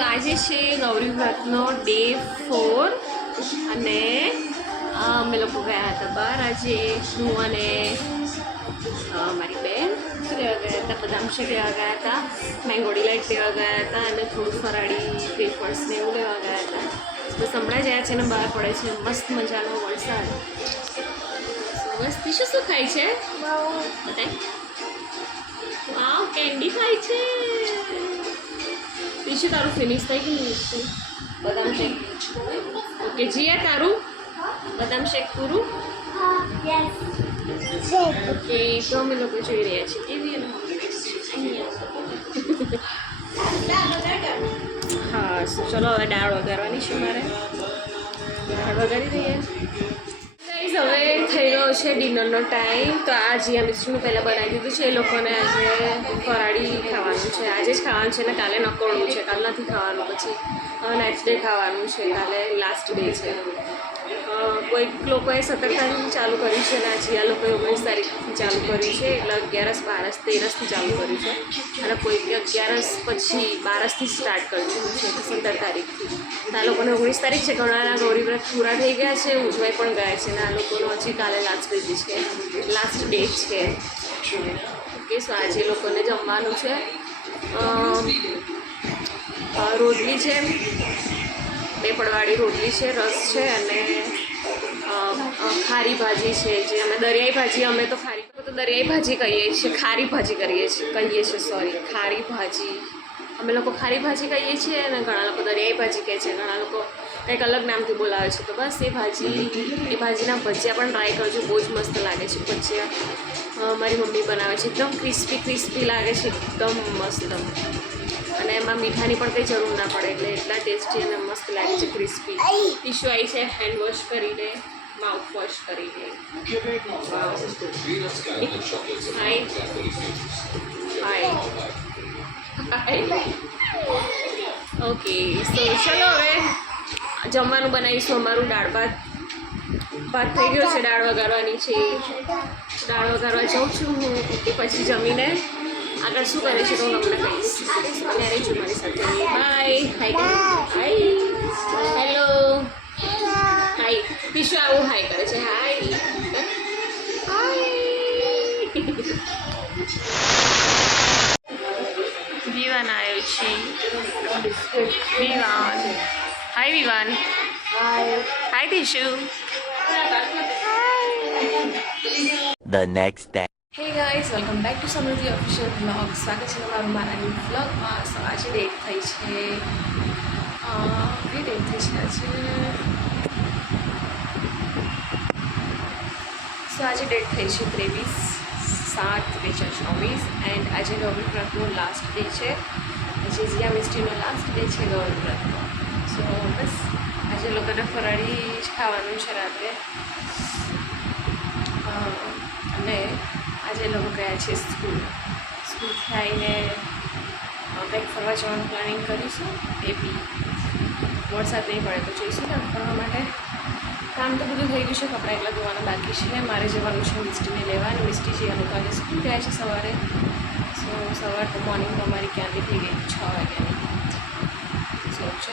સો આજે છે ગૌરી વ્રતનો ડે 4 અને અમે લોકો ગયા હતા બહાર આજે હું અને મારી બેન લેવા ગયા હતા, બદામ શેક લેવા ગયા હતા, મેંગો ડિલાઇટ લેવા ગયા હતા અને થોડું ફરાળી વેફર્સ ને એવું લેવા ગયા હતા. બસ હમણાં જ છે ને બહાર પડે છે મસ્ત મજાનો વરસાદ. બસ તીશું શું ખાય છે? વાવ કેન્ડી ખાય છે. તીશું તારું ફિનિશ થઈ ગયું બદામ શેક? ઓકે જીયા તારું બદામ શેક પૂરું? ઓકે તો અમે લોકો જોઈ રહ્યા છીએ ટીવી અને હા ચલો હવે દાળ વઘારવાની છે મારે. દાળ વઘારી દઈએ. હવે થઈ ગયો છે ડિનરનો ટાઈમ. તો આ જે મિક્સનું પહેલાં બનાવી દીધું છે એ લોકોને આજે ફરાળી ખાવાનું છે. આજે જ ખાવાનું છે ને કાલે નકોરનું છે, કાલે નથી ખાવાનું. પછી નેક્સ્ટ ડે ખાવાનું છે, કાલે લાસ્ટ ડે છે. કોઈક લોકોએ 17 તારીખથી ચાલુ કર્યું છે અને આજે આ લોકોએ 19 તારીખથી ચાલુ કર્યું છે. એટલે 11, 12, 13થી ચાલુ કર્યું છે અને કોઈક 11 પછી 12થી સ્ટાર્ટ કરી દીધું છે 17 તારીખથી. આ લોકોને 19 તારીખ છે. ઘણાના ગૌરી વ્રત પૂરા થઈ ગયા છે, ઉજવાઈ પણ ગયા છે અને આ લોકોનો હજી કાલે લાસ્ટ ડે છે, લાસ્ટ ડેટ છે. ઓકે સો આજે લોકોને જમવાનું છે રોટલી છે, 2 પડવાળી રોટલી છે, રસ છે અને ખારી ભાજી છે. જે અમે દરિયાઈ ભાજી, અમે તો દરિયાઈ ભાજી કહીએ છીએ, ખારી ભાજી કહીએ છીએ સોરી ખારી ભાજી. અમે લોકો ખારી ભાજી કહીએ છીએ અને ઘણા લોકો દરિયાઈ ભાજી કહે છે, ઘણા લોકો કંઈક અલગ નામથી બોલાવે છે. તો બસ એ ભાજીના ભજીયા પણ ટ્રાય કરજો, બહુ જ મસ્ત લાગે છે ભજીયા. મારી મમ્મી બનાવે છે, એકદમ ક્રિસ્પી લાગે છે, એકદમ મસ્ત. અને એમાં મીઠાની પણ કંઈ જરૂર ના પડે એટલે એટલા ટેસ્ટી અને મસ્ત લાગે છે, ક્રિસ્પી. ટીશ્યુ આવી છે, હેન્ડ વોશ કરીને, માઉથ વોશ કરીને. હાય ઓકે સો ચલો હવે જમવાનું બનાવીશું. અમારું દાળ ભાત થઈ ગયો છે, દાળ વઘારવાની છે. દાળ વઘારવા જાઉં છું હું. ઓકે પછી જમીને આગળ શું કરે છે તો હું તમને કહીશ. ત્યારે છું મારી સાથે. બાય. Hi hello hi. ટીશુ આવું હાય કરે છે. હાય વિવાન આવ્યો છે. વિવાન હાય. વિવાન હાય. ટીશુ The next day. Hey guys, welcome back to સમૃદ્ધિ ઓફિશિયલ બ્લોગ. સ્વાગત છે તમારું મારા ન્યૂ બ્લોગમાં. સો આજે ડેટ થઈ છે આજે સો આજે ડેટ થઈ છે 23/7/2024 એન્ડ આજે ગૌરી વ્રતનો લાસ્ટ ડે છે. આજે જીયા મિસ્ટીનો લાસ્ટ ડે છે ગૌરી વ્રતનો. સો બસ આજે લોકોને ફરાળી જ ખાવાનું છે રાત્રે. અને આજે લોકો ગયા છે સ્કૂલથી આવીને કંઈક ફરવા જવાનું પ્લાનિંગ કરીશું. એ બી વરસાદ નહીં પડે તો જઈશું ને ફરવા માટે. કામ તો બધું થઈ ગયું છે, કપડાં એટલા ધોવાના બાકી છે. મારે જવાનું છે મિસ્ટીને લેવા અને મિસ્ટી છે અને કાલે સ્કૂલ ગયા છે સવારે. સો સવાર તો મોર્નિંગ તો અમારી ક્યાંથી થઈ ગઈ 6 વાગ્યાની. સો છે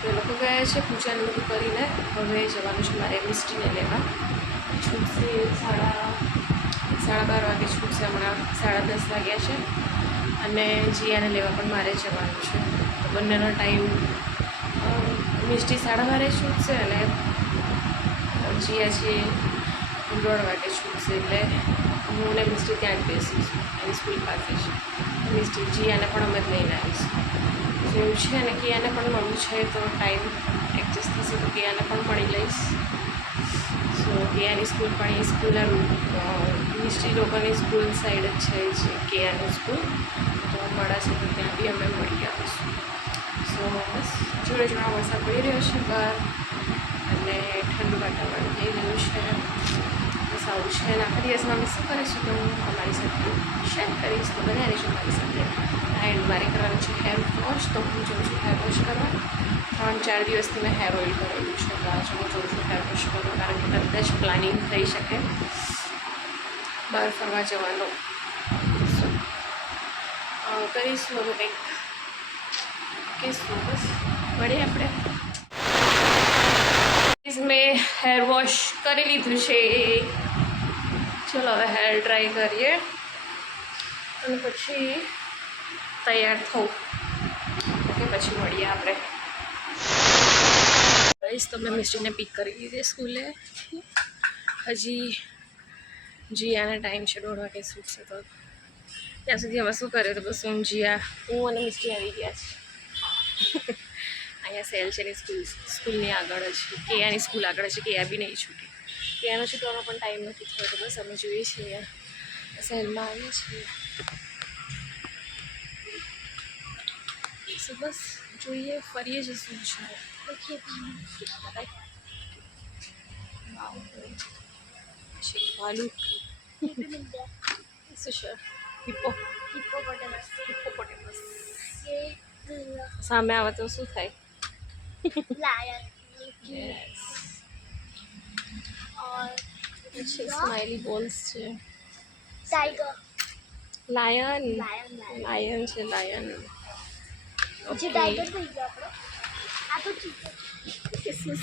તો એ લોકો ગયા છે પૂજાને બધું કરીને. હવે જવાનું છે મારે મિસ્ટીને લેવા. છૂટશે 12:30 વાગે છૂટશે. હમણાં 10:30 વાગ્યા છે અને જીયાને લેવા પણ મારે જવાનું છે. તો બંનેનો ટાઈમ મિસ્ટી 12:30 છૂટશે અને જીયા છે 1:30 વાગે છૂટશે. એટલે હું ને મિસ્ટી ત્યાં જ બેસીશું. એની સ્કૂલ પાસે છે મિસ્ટી. જીયાને પણ અમે જ લઈને આવીશું. એવું છે અને કિયાને પણ મળવું છે તો ટાઈમ એડજસ્ટ થશે તો કિયાને પણ મળી લઈશ. સો કેયાની સ્કૂલ પણ એ સ્કૂલ મિસ્ટી લોકોની સ્કૂલ સાઈડ જ છે જે કેયાની સ્કૂલ. તો મળાશે તો ત્યાં બી અમે મળી આવીશું. સો બસ જોડે વરસાદ પડી રહ્યો છે બહાર અને ઠંડુ વાતાવરણ થઈ રહ્યું છે. બસ આવું છે અને આખા દિવસમાં અમે શું કરીશું તો હું અમારી સાથે શેર કરીશ. તો બધા રહીશું મારી સાથે. એન્ડ મારે કરવાનું છે હેર વોશ. તો હું જાઉં છું હેર વોશ કરવા. 3-4 દિવસથી મેં હેર ઓઇલ કરેલું છે તો આજે હું જાઉં છું હેર વોશ કરવા. કારણ કે કદાચ પ્લાનિંગ થઈ શકે બહાર ફરવા જવાનો. કરીશું હવે કંઈક ઓકે સો બસ મળીએ આપણે. મેં હેર વોશ કરી લીધું છે. ચલો હવે હેર ડ્રાય કરીએ અને પછી તૈયાર થવું. ઓકે પછી મળીએ આપણે. ગાઈસ તો મેં મિસ્ટીને પિક કરી લીધી સ્કૂલે. હજી જીયાને ટાઈમ છે 1:30 વાગે છૂટશે તો ત્યાં સુધી અમે શું કર્યું તો બસ હું અને મિસ્ટી આવી ગયા છે. અહીંયા સેલ છે ને સ્કૂલની આગળ જ કેયાની સ્કૂલ આગળ છે. કેયા બી નહીં છૂટી. કેયાનો છૂટવાનો પણ ટાઈમ નથી થયો તો બસ અમે જોઈએ છીએ સેલમાં આવીએ છીએ. તો બસ જોઈએ ફરીએ જ શું છે. શીખવાલું શું છે? હિપ્પોપોટેમસ. સામે આવે તો શું થાય? યસ. પછી સ્માઇલી બોલ્સ છે. લાયન છે લાયન.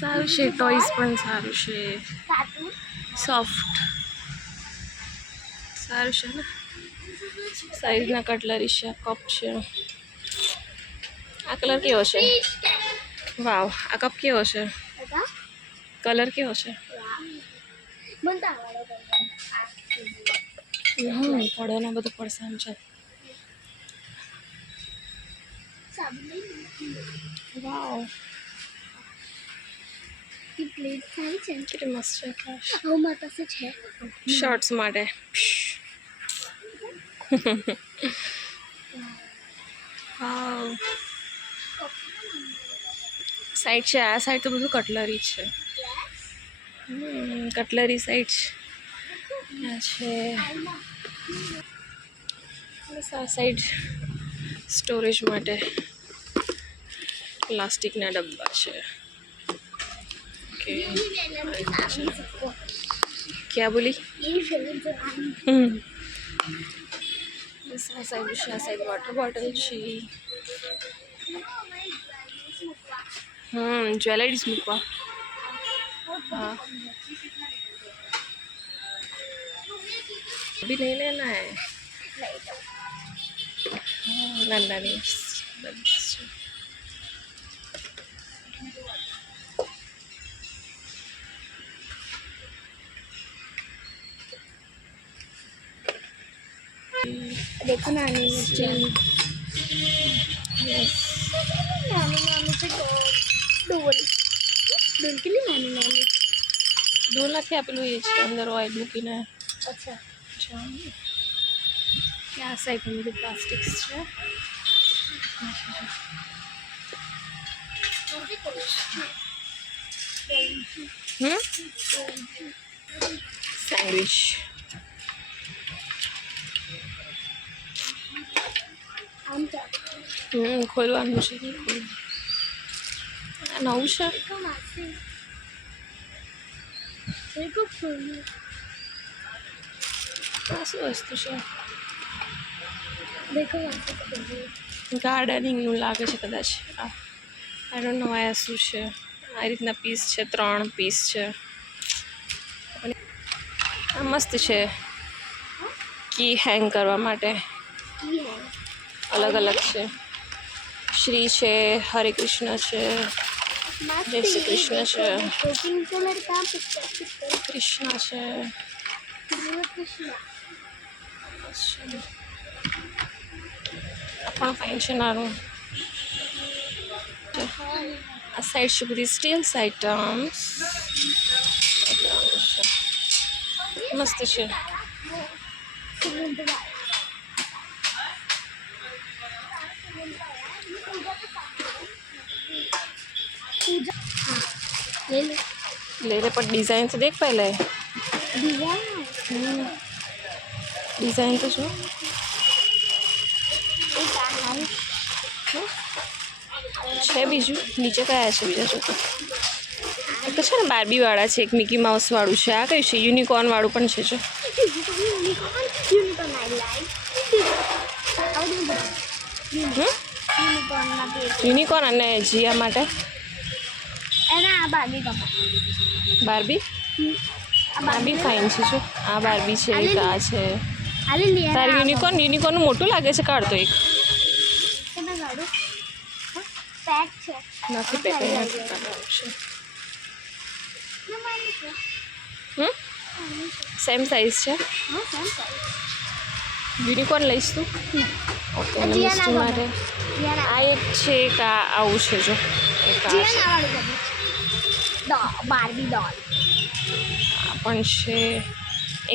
સારું છે. ટોયસ પણ સારું છે. સોફ્ટ સારું છે ને. સાઈઝના કટલરી છે. કપ છે. આ કલર કેવો છે? વાવ આ કપ કેવો છે? કલર કેવો છે? પડોને બધું પડસાન છે. વાવ કેટલી મસ્ત છે. શર્ટ્સ માટે વાવ. સાઈડ છે. આ સાઈડ તો બધું કટલરી છે. કટલરી સાઈડ છે. બસ આ સાઈડ સ્ટોરેજ માટે પ્લાસ્ટિકના ડબ્બા છે. ઓકે ક્યાં બોલી? બસ આ સાઈડ છે. આ સાઈડ વોટર બોટલ છે. જ્વેલરીઝ મૂકવા. હા अभी नहीं लेना है. नानी देखो नानी स्टिल यस नानी से डोल के लिए नानी દૂર નથી આપેલું એ છે અંદર ઓઇલ મૂકીને. अच्छा આ સાઈડ બધું પ્લાસ્ટિક્સ છે. સેન્ડવિચ ખોલવાનું છે. નહીં ખોલવું. આ નવું છે. આ શું વસ્તુ છે? देखो ગાર્ડનિંગનું લાગે છે કદાચ. આઈ ડોન્ટ નો આ શું છે. આ રીતના પીસ છે. 3 પીસ છે. આ મસ્ત છે. કી હેંગ કરવા માટે અલગ અલગ છે. શ્રી છે. હરે કૃષ્ણ છે. જય શ્રી કૃષ્ણ છે. पिंक कलर का કૃષ્ણ છે. कृष्ण પણ ફાઇન છે નાનું. આ સાઈડ છે બધી સ્ટીલ્સ આઇટમ્સ. મસ્ત છે. ले लो ले ले पर डिज़ाइन तो देख पहले. डिजाइन डिज़ाइन तो जो છે બીજું નીચે કયા છે બીજા જો તો એક તો છે ને બાર્બીવાળા છે. એક મિકી માઉસવાળું છે. આ કયું છે? યુનિકોર્નવાળું પણ છે. જો यूनिकॉर्न आई लाइक યુનિકોર્નમાંથી એક યુનિકોર્ન અને જીયા માટે એને આ બાર્બી ગમે બાર્બી આ આ બી ફાઇન છે શું આ બાર્બી છે એક આ છે આલી લે તારે યુનિકોર્નનું મોટું લાગે છે કાઢતો એક તમે ગાડું પેક છે નથી પેક નથી કાઢવાનું છે ના માની છે સેમ સાઈઝ છે હા સેમ સાઈઝ યુનિકોર્ન લઈશ તું ઓકે અને જીયા મિસ્ટી ના માટે જીયા આ એક છે એક આ આવું છે જો એક આ છે ના વાળું ગમે બાર્બી ડોલ આ પણ છે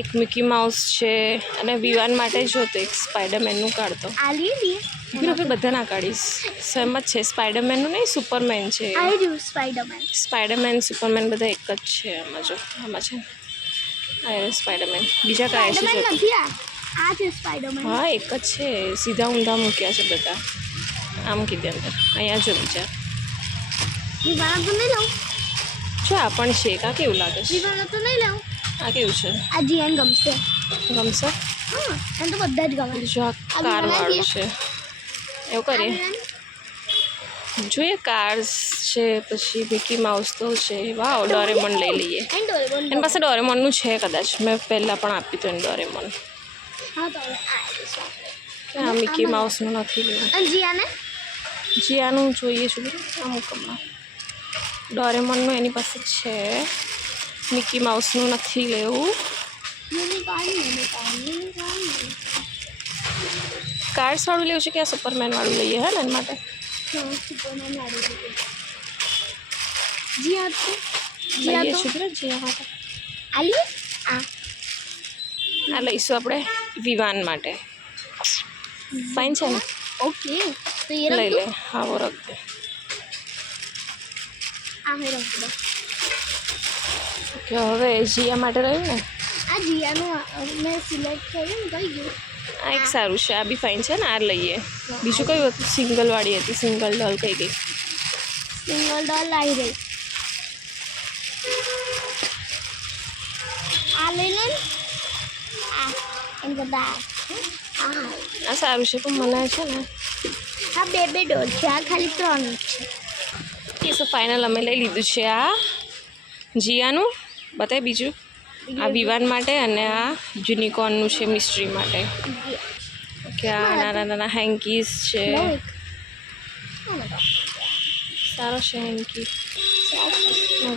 એક મિકી માઉસ છે અને વિવાન માટે જો તો એક સ્પાઈડરમેનનું કાઢતો આલી લે ફિર બધા ના કાઢીશ સેમ જ છે સ્પાઈડરમેનનું નહીં સુપરમેન છે I do Spider-Man Spider-Man superman બધા એક જ છે આમાં જો આમાં છે આ સ્પાઈડરમેન બીજા કયા છે સ્પાઈડરમેન જો નથી આ છે સ્પાઈડરમેન હા એક જ છે સીધા ઊંધા મૂક્યા છે બધા આમ કીધે અંદર અહીંયા જો બીજા વિવાના તો નહીં લઉં જો આ પણ છે આ કેવું લાગે છે વિવાના તો નહીં લઉં આ કેવું છે આ જીયાન ગમશે ગમશે હા એને તો બધા જ ગમે જો આ કાર વાળું છે એવું કરીએ જોઈએ કાર્સ છે પછી મિકી માઉસ તો છે વાવ ડોરેમોન લઈ લઈએ એન્ડ ડોરેમોન એની પાસે ડોરેમોનનું છે કદાચ મેં પહેલાં પણ આપ્યું હતું એને ડોરેમોન હા તો હવે આ મિકી માઉસનું નથી લેવું અને જીયાને જીયાનું જોઈએ છું અમુક હમણાં ડોરેમોનનું એની પાસે છે મિકી માઉસનું નથી લેવું યુનિકોર્ન કાર્સવાળું લેવું છે કે આ સુપરમેનવાળું લઈએ હે ને એના માટે સુપરમેન વાળું જીયા તો લઈએ છું બરાબર જીયા માટે આલી આ આ લઈશું આપણે વિવાન માટે ફાઇન છે ને ઓકે તો એ લઈ રખ લે હા વો રખ દે આ હે રખ દો ઓકે હવે જીયા માટે રહ્યું ને આ જીયાનું મેં સિલેક્ટ કર્યું ને કઈ ગયું આ એક સારું છે આ બી ફાઇન છે ને આ લઈએ બીજું કયું હતું સિંગલવાળી હતી સિંગલ ડોલ કઈ ગઈ સિંગલ ડોલ આવી રહી આ લઈ લે ને આ એમ બધા આ આ સારું છે પણ મને છે ને આ બે ડોલ છે આ ખાલી 3 છે એ સો ફાઇનલ અમે લઈ લીધું છે આ જીયાનું બતાય બીજું આ વિવાન માટે અને આ યુનિકોર્નનું છે મિસ્ટ્રી માટે ઓકે આ નાના નાના હેન્કીસ છે સારો છે હેન્કી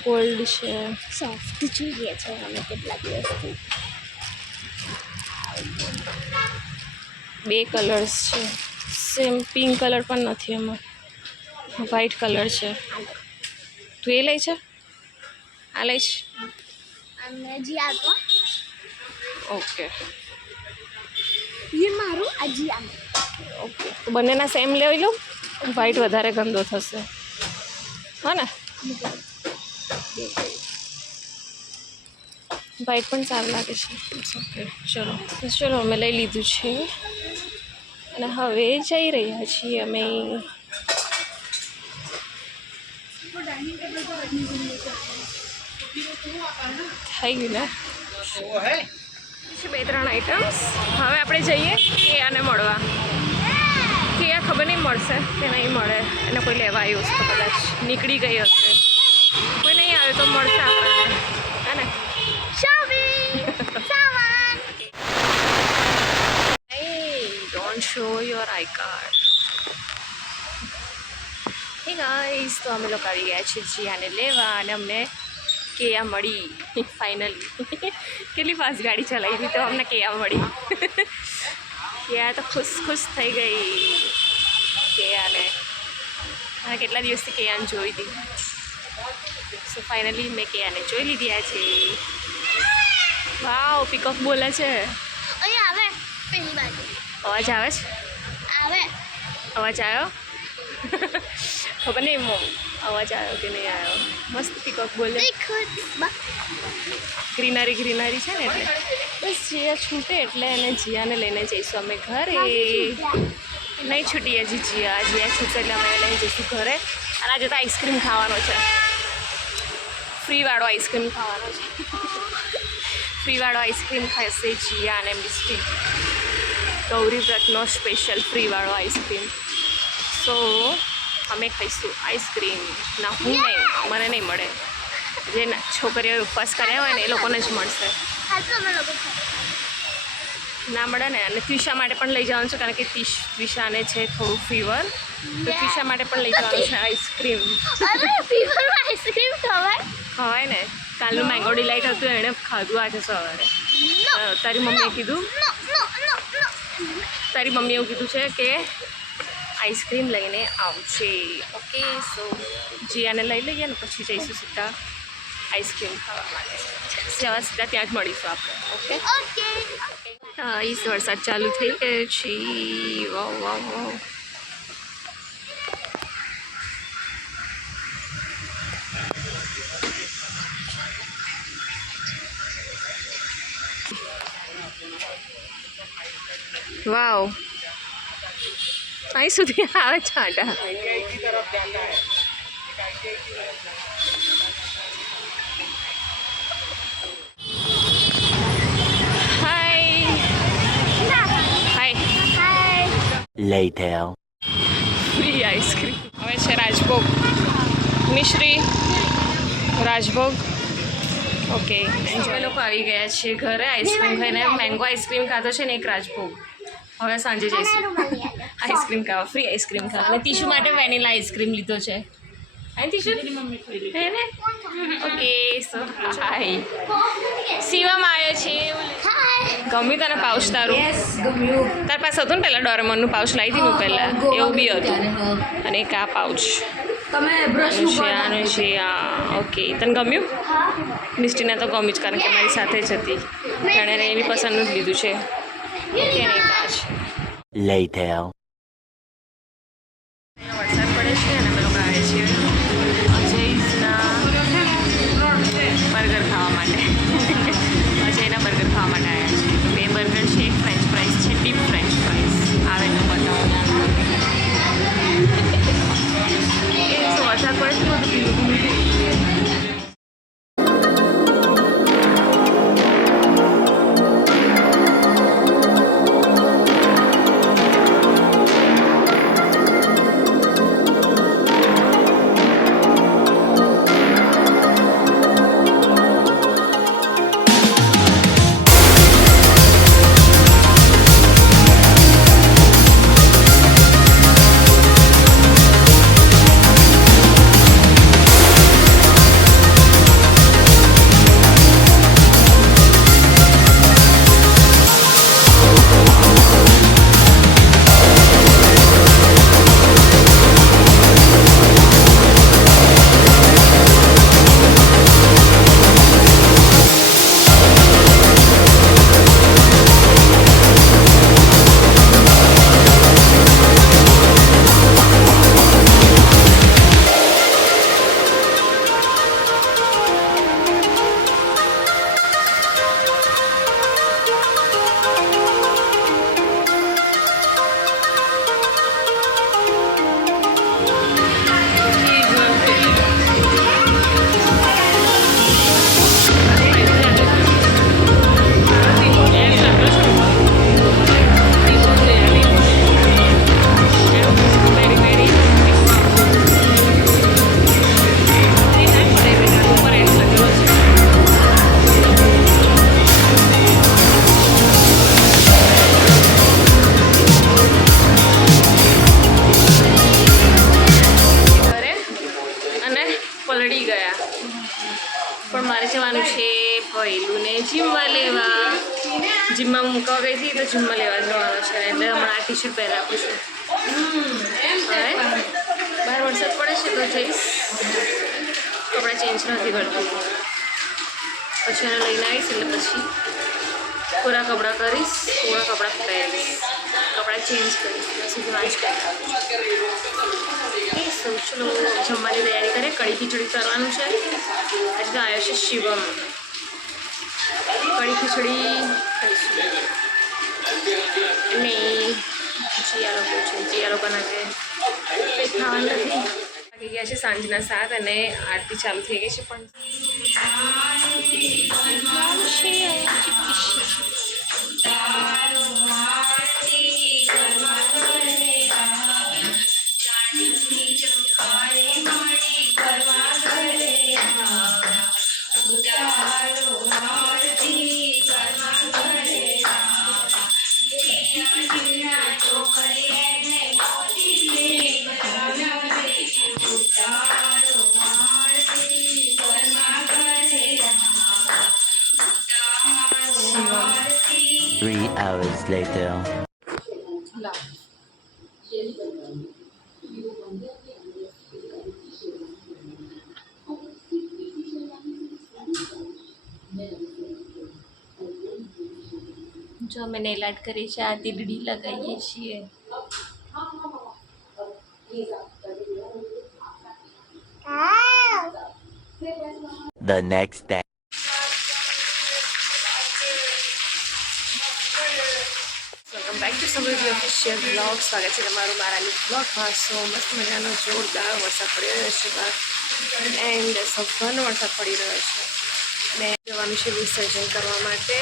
ગોલ્ડ છે સોફ્ટ જોઈએ છે અમે કેટલા દિવસથી બે કલર્સ છે સેમ પિંક કલર પણ નથી એમાં વ્હાઈટ કલર છે તું એ લઈ છે આ લઈશ અને જીયા તો ઓકે એ મારું આ જીયા ઓકે તો બંનેના સેમ લઈ લઉં વ્હાઈટ વધારે ગંદો થશે હા ને વ્હાઈટ પણ સારું લાગે છે ઓકે ચલો અમે લઈ લીધું છે અને હવે જઈ રહ્યા છીએ અમે થઈ ગયું ને 2-3 આઈટમ્સ હવે આપણે જઈએ કેયાને મળવા કેયા ખબર નહીં મળશે કે નહીં મળે એને કોઈ લેવા આવ્યું હશે તો કદાચ નીકળી ગઈ હશે કોઈ નહીં આવે તો મળશે આપણને હે ને શોપિંગ સામાન don't show your I card હે ગાઈસ તો અમે લોકો આવી ગયા છીએ જીયાને લેવા અને અમને કેયા મળી ફાઇનલી કેટલી ફાસ્ટ ગાડી ચલાવી તો અમને કેયા મળી કેયા તો ખુશ થઈ ગઈ કેયાને અને કેટલા દિવસથી કેયાને જોઈ હતી સો ફાઇનલી મેં કેયાને જોઈ લીધી છે વાવ પિકઅપ બોલે છે અહીંયા આવે પેલી બાજુ અવાજ આવે છે આવે અવાજ આવ્યો ખબર નહીં અવાજ આવ્યો કે નહીં આવ્યો મસ્ત પિકઅપ બોલે ગ્રીનરી છે ને એટલે બસ જીયા છૂટે એટલે એને જીયાને લઈને જઈશું અમે ઘરે નહીં છૂટી હજી જીયા છૂટે એટલે અમે લઈને જઈશું ઘરે અને આજે તો આઈસ્ક્રીમ ખાવાનો છે ફ્રીવાળો આઈસ્ક્રીમ ખાવાનો છે ફ્રીવાળો આઈસ્ક્રીમ ખાશે જીયા અને મિસ્ટી ગૌરી વ્રતનો સ્પેશિયલ ફ્રીવાળો આઈસ્ક્રીમ સો અમે ખાઈશું આઈસ્ક્રીમ. ના હું નહીં, મને નહીં મળે. જે છોકરીઓ ઉપવાસ કર્યા હોય ને એ લોકોને જ મળશે. ના મળે ને. અને ત્વિષા માટે પણ લઈ જવાનું છે કારણ કે ત્વિષાને છે થોડું ફીવર, તો ત્વિષા માટે પણ લઈ જવાનું છે આઈસ્ક્રીમ. ખવાય ને. કાલનું મેંગો ડિલાઇટ હતું એણે ખાધું આજે સવારે. તારી મમ્મીએ કીધું, તારી મમ્મીએ એવું કીધું છે કે આઈસ્ક્રીમ લઈને આવશે. ઓકે, સો જીયાને લઈ લઈએ ને પછી જઈશું સીધા આઈસ્ક્રીમ ખાવા માટે. સીધા ત્યાં જ મળીશું આપણે. ઓકે. ઈસ વરસાદ ચાલુ થઈ ગયો છે. વાવ વાવ વાવ. વાવ, અહીં સુધી આવે છાંટા. Later. Free ice cream. હવે છે રાજભોગ. મિશ્રી રાજભોગ. ઓકે, અમે લોકો આવી ગયા છીએ ઘરે. આઈસ્ક્રીમ ખાઈને મેંગો આઈસ્ક્રીમ ખાધો છે ને એક રાજભોગ. હવે સાંજે જઈશું આઈસ્ક્રીમ ખાવા, ફ્રી આઈસ્ક્રીમ ખાવા. અને તીશુ માટે વેનીલા આઈસ્ક્રીમ લીધો છે. હા તીશુ હે ને? ઓકે, સો હાય. શિવમ આવ્યો છે. ગમ્યું તને પાઉચ તારું? તાર પાસે હતું ને પહેલાં ડોરેમોનનું પાઉચ લાવી દીધું પહેલાં, એવું બી હતું. અને એક આ પાઉચ ઓકે. તને ગમ્યું? મિસ્ટીને તો ગમ્યું જ કારણ કે મારી સાથે જ હતી. તેણે એની પસંદનું જ લીધું છે. ઓકે, નહીં કાચ. Later. વરસાદ પડે છે અને અમે લોકો આવે છીએ અજયના બર્ગર ખાવા માટે. અજયના બર્ગર ખાવા માટે આવ્યા છે. 2 બર્ગર છે, એક ફ્રેન્ચ ફ્રાઈઝ છે, ડીપ ફ્રેન્ચ ફ્રાઈઝ આવે તો બતાવો. એ તો વરસાદ પડે છે બધું. પણ મારે જવાનું છે પહેલુંને જીમમાં લેવા. જીમમાં મૂકવા ગઈ હતી તો જીમમાં લેવા જવાનું છે એટલે હમણાં આ ટી શર્ટ પહેરી આપું છું. હવે બહાર વરસાદ પડે છે તો જઈશ. કપડાં ચેન્જ નથી કરતી, પછી એને લઈને આવીશ એટલે પછી પૂરા કપડાં કરીશ, પૂરા કપડાં પહેરીશ, કપડાં ચેન્જ કરીશ, પછી વાંચ કરીશ. ચલો જમવાની તૈયારી કરીએ. કઢી ખીચડી કરવાનું છે. આજે તો આવ્યો છે શિવમ. કઢી ખીચડી કરીશું અને જીયા લોકો છે, જીયા લોકોના કે કંઈ ખાવાનું નથી. વાગી ગયા છે સાંજના 7 અને આરતી ચાલુ થઈ ગઈ છે. પણ hours later. જો અમે નેલ આર્ટ કરી છે, આ તીડડી લગાવીએ છીએ. The next day. Welcome back to સમૃદ્ધિ ઓફિશિયલ બ્લોગ. સ્વાગત છે તમારું મારા ન્યૂ બ્લોગમાં. સો મસ્ત મજાનો જોરદાર વરસાદ પડી રહ્યો છે બહાર, એન્ડ સવારનો વરસાદ પડી રહ્યો છે. અને જવાનું છે વિસર્જન કરવા માટે.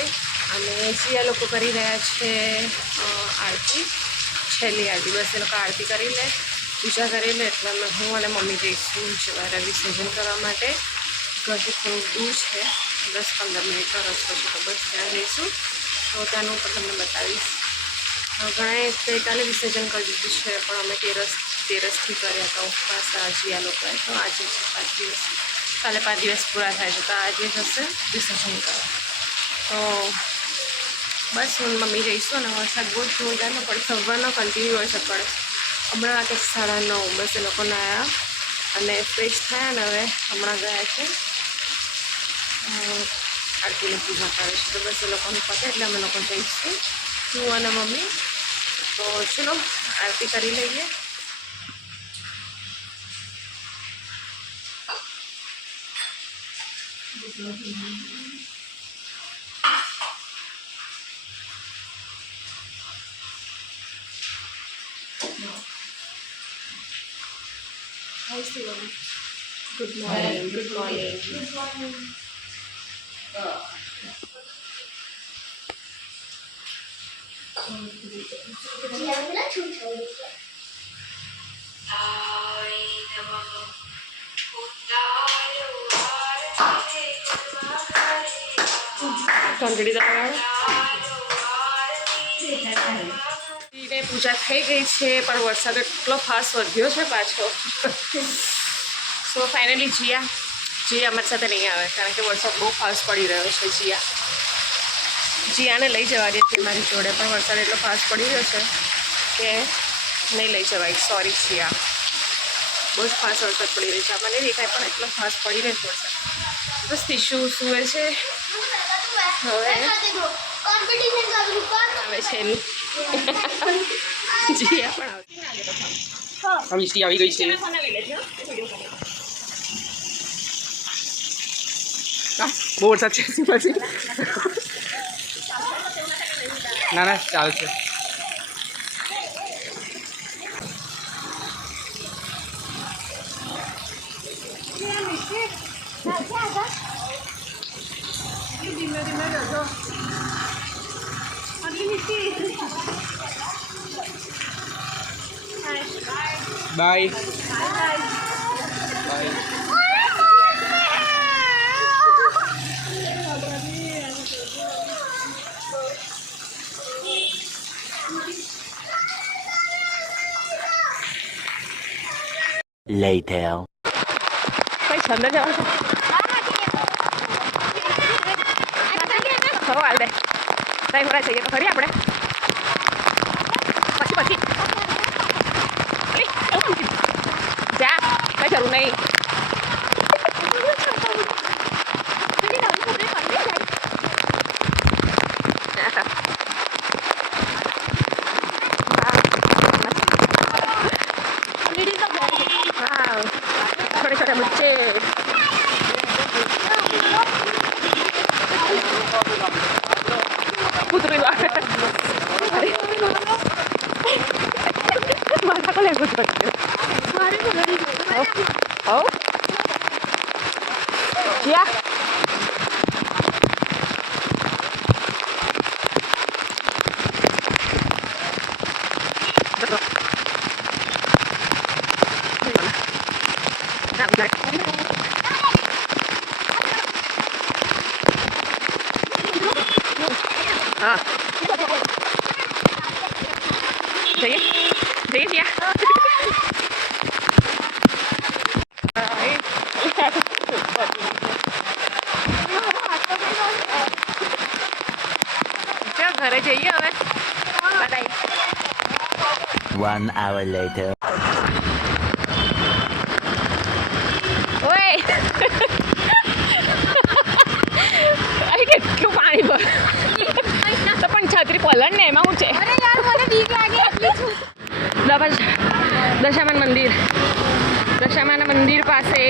અને જીયા લોકો કરી રહ્યા છે આરતી, છેલ્લી આરતી. બસ એ લોકો આરતી કરી લે, પૂજા કરી લે એટલે અમે હું અને મમ્મી જઈશું સવારે વિસર્જન કરવા માટે. ઘરથી થોડું દૂર છે, 10-15 મિનિટનો રસ્તો છે, તો બસ ત્યાં જઈશું. તો ત્યાંનું પણ તમને બતાવીશ. ઘણાએ ગઈકાલે વિસર્જન કરી દીધું છે, પણ અમે તેરસથી કર્યા હતા ઉપવાસ જીયા લોકોએ. તો આજે છે 5 દિવસ, કાલે 5 દિવસ પૂરા થાય છે, તો આજે જશે વિસર્જન કરવા. તો બસ હું મમ્મી જઈશું. અને વરસાદ બહુ જોરદારનો પડે, સવારનો કન્ટિન્યુ વરસાદ પડે. હમણાં વાગે 9:30. બસ એ લોકોને આવ્યા અને ફ્રેશ થયા ને હવે હમણાં ગયા છે આરતીની પૂજા કરે છે. તો બસ એ લોકોને પતે એટલે અમે લોકો જઈશું, હું અને મમ્મી. તો ચલો આરતી કરી લઈએ. Good morning. Good morning. ઘંટડી દબાવવાની પૂજા થઈ ગઈ છે, પણ વરસાદ એટલો ફાસ્ટ વધ્યો છે પાછો. સો ફાઇનલી જીયા અમારી સાથે નહીં આવે, કારણ કે વરસાદ બહુ ફાસ્ટ પડી રહ્યો છે. જીયાને લઈ જવા દે છે મારી જોડે, પણ વરસાદ એટલો ફાસ્ટ પડી રહ્યો છે કે નહીં લઈ જવાય. સોરી જીયા, બહુ જ ફાસ્ટ વરસાદ પડી રહ્યો છે. મને દેખાય પણ એટલો ફાસ્ટ પડી રહ્યો છે વરસાદ. બસ ટીશ્યુ સૂવે છે. હવે આવે છે એનું જીયા પણ આવતી. મિષ્ટી આવી ગઈ છે. બહુ વરસાદ છે પછી. ના ચાલશે. બાય. Later. કઈ અંદર જવાનું છે? હાલ દે ટાઈમ ભરાય જઈએ તો ખરી આપણે પછી જા, કઈ જરૂર નહીં. छोटे छोटे बच्चे पुत्री माता को ले कुछ बच्चे जिया हाँ चाहिए दिया घरे जाइए हमें 1 hour later. ઓય અહીં કેટલું પાણી ભર તો પણ છત્રી પલણ ને એમાં હું છે અરે યાર મને બીક લાગે એટલી છું. દશામાના મંદિર પાસે